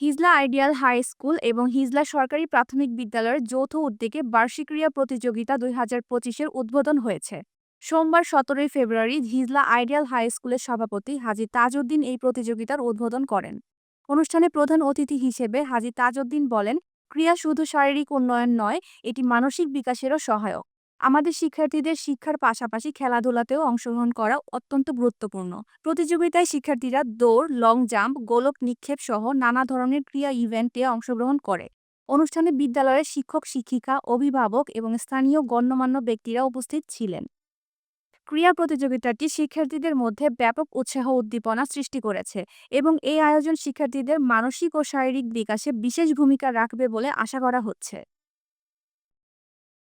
Hizla ideal high school এবং হিজলা সরকারি প্রাথমিক বিদ্যালয়ের যৌথ উদ্যোগে বার্ষিক ক্রীড়া প্রতিযোগিতা দুই হাজার পঁচিশের উদ্বোধন হয়েছে। সোমবার সতেরোই ফেব্রুয়ারি হিজলা আইডিয়াল হাই স্কুলের সভাপতি হাজি তাজউদ্দিন এই প্রতিযোগিতার উদ্বোধন করেন। অনুষ্ঠানে প্রধান অতিথি হিসেবে হাজি তাজউদ্দিন বলেন ক্রিয়া শুধু শারীরিক উন্নয়ন নয়, এটি মানসিক বিকাশেরও সহায়ক। আমাদের শিক্ষার্থীদের শিক্ষার পাশাপাশি খেলাধুলাতেও অংশগ্রহণ করা অত্যন্ত গুরুত্বপূর্ণ। প্রতিযোগিতায় শিক্ষার্থীরা দৌড় লং জাম্প গোলক নিক্ষেপ সহ নানা ধরনের ক্রিয়া ইভেন্টে অংশগ্রহণ করে। অনুষ্ঠানে বিদ্যালয়ের শিক্ষক, শিক্ষিকা, অভিভাবক এবং স্থানীয় গণ্যমান্য ব্যক্তিরা উপস্থিত ছিলেন। ক্রীড়া প্রতিযোগিতাটি শিক্ষার্থীদের মধ্যে ব্যাপক উৎসাহ উদ্দীপনা সৃষ্টি করেছে এবং এই আয়োজন শিক্ষার্থীদের মানসিক ও শারীরিক বিকাশে বিশেষ ভূমিকা রাখবে বলে আশা করা হচ্ছে।